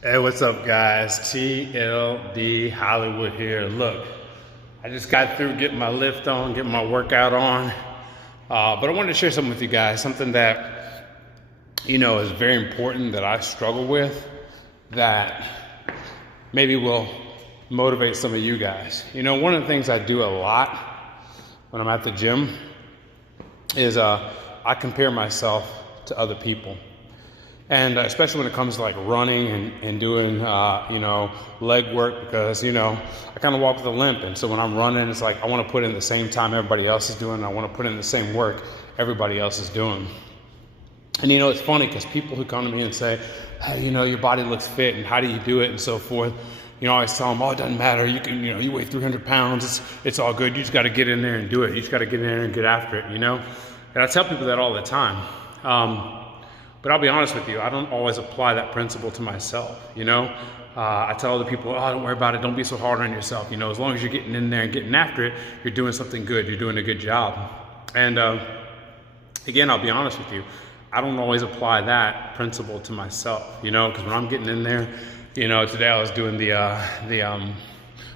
Hey, what's up, guys? TLD Hollywood here. Look, I just got through getting my lift on, getting my workout on, but I wanted to share something with you guys, something that, is very important that I struggle with, that maybe will motivate some of you guys. One of the things I do a lot when I'm at the gym is I compare myself to other people. And especially when it comes to like running and doing, leg work, because, I kind of walk with a limp. And so when I'm running, it's like I want to put in the same time everybody else is doing. I want to put in the same work everybody else is doing. And, it's funny because people who come to me and say, hey, your body looks fit and how do you do it and so forth. I always tell them, it doesn't matter. You can, you weigh 300 pounds. It's all good. You just got to get in there and do it. You just got to get in there and get after it, And I tell people that all the time. But I'll be honest with you, I don't always apply that principle to myself, I tell other people, don't worry about it, don't be so hard on yourself, as long as you're getting in there and getting after it, you're doing something good, you're doing a good job. And again, I'll be honest with you, I don't always apply that principle to myself, because when I'm getting in there, today I was doing the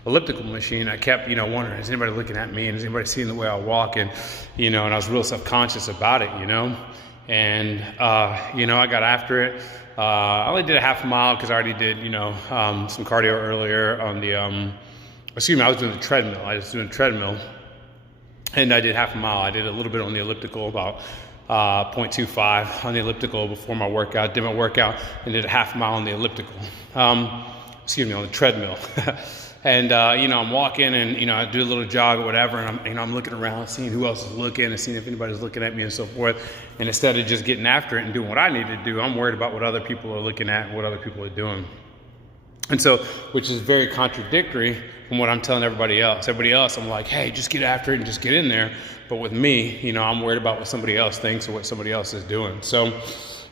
elliptical machine. I kept, wondering, is anybody looking at me and is anybody seeing the way I walk? And, and I was real self-conscious about it, And, I got after it. I only did a half a mile because I already did, some cardio earlier on the, I was doing the treadmill. I was doing treadmill and I did half a mile. I did a little bit on the elliptical, about 0.25 on the elliptical before my workout. Did my workout and did a half mile on the elliptical, on the treadmill. And, I'm walking and, I do a little jog or whatever. And I'm looking around, seeing who else is looking and seeing if anybody's looking at me and so forth. And instead of just getting after it and doing what I need to do, I'm worried about what other people are looking at and what other people are doing. And so, which is very contradictory from what I'm telling everybody else. Everybody else, I'm like, hey, just get after it and just get in there. But with me, I'm worried about what somebody else thinks or what somebody else is doing. So,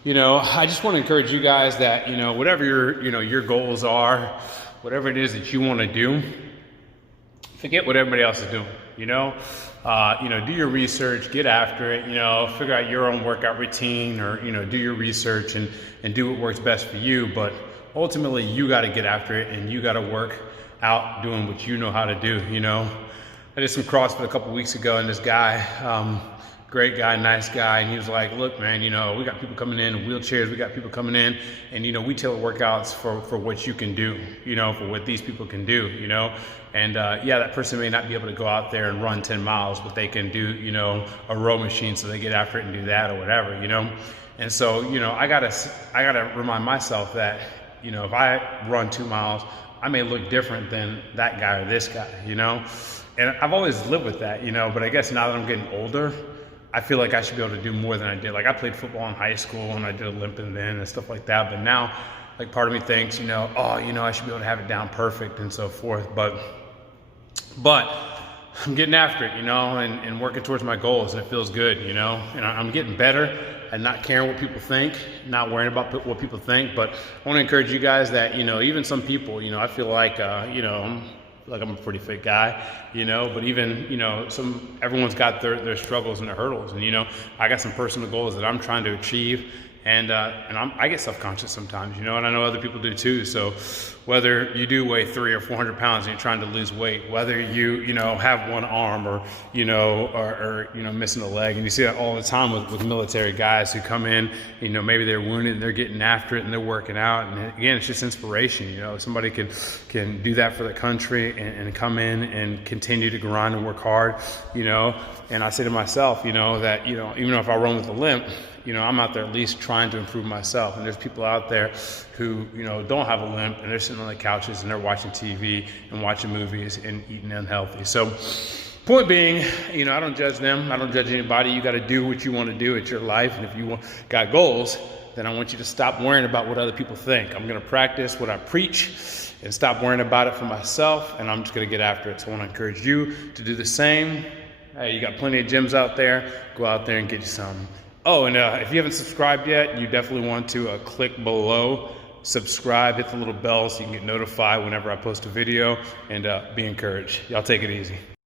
I just want to encourage you guys that, whatever your goals are, whatever it is that you want to do, forget what everybody else is doing, do your research, get after it, figure out your own workout routine or, do your research and do what works best for you. But ultimately you got to get after it and you got to work out doing what you know how to do. I did some CrossFit a couple weeks ago and this guy, great guy, nice guy. And he was like, look, man, we got people coming in wheelchairs. We got people coming in and, we tailor workouts for what you can do, for what these people can do, and that person may not be able to go out there and run 10 miles, but they can do, a row machine. So they get after it and do that or whatever, And so, I gotta remind myself that, if I run 2 miles, I may look different than that guy or this guy, and I've always lived with that, but I guess now that I'm getting older, I feel like I should be able to do more than I did. Like I played football in high school and I did Olympian then and stuff like that. But now, like part of me thinks, I should be able to have it down perfect and so forth. But I'm getting after it, and working towards my goals, and it feels good, and I'm getting better and not caring what people think, not worrying about what people think. But I want to encourage you guys that, even some people, I feel like, I'm a pretty fit guy, but even, everyone's got their struggles and their hurdles. And, I got some personal goals that I'm trying to achieve. And I get self-conscious sometimes, and I know other people do too. So whether you do weigh 300 or 400 pounds and you're trying to lose weight, whether you have one arm or, missing a leg, and you see that all the time with military guys who come in, maybe they're wounded and they're getting after it and they're working out. And again, it's just inspiration, somebody can do that for the country and come in and continue to grind and work hard, and I say to myself, that, even if I run with a limp, I'm out there at least trying to improve myself. And there's people out there who, don't have a limp and they're sitting on the couches and they're watching TV and watching movies and eating unhealthy. So point being, I don't judge them. I don't judge anybody. You got to do what you want to do. It's your life. And if you got goals, then I want you to stop worrying about what other people think. I'm going to practice what I preach and stop worrying about it for myself. And I'm just going to get after it. So I want to encourage you to do the same. Hey, you got plenty of gyms out there. Go out there and get you some. Oh, and if you haven't subscribed yet, you definitely want to click below, subscribe, hit the little bell so you can get notified whenever I post a video, and be encouraged. Y'all take it easy.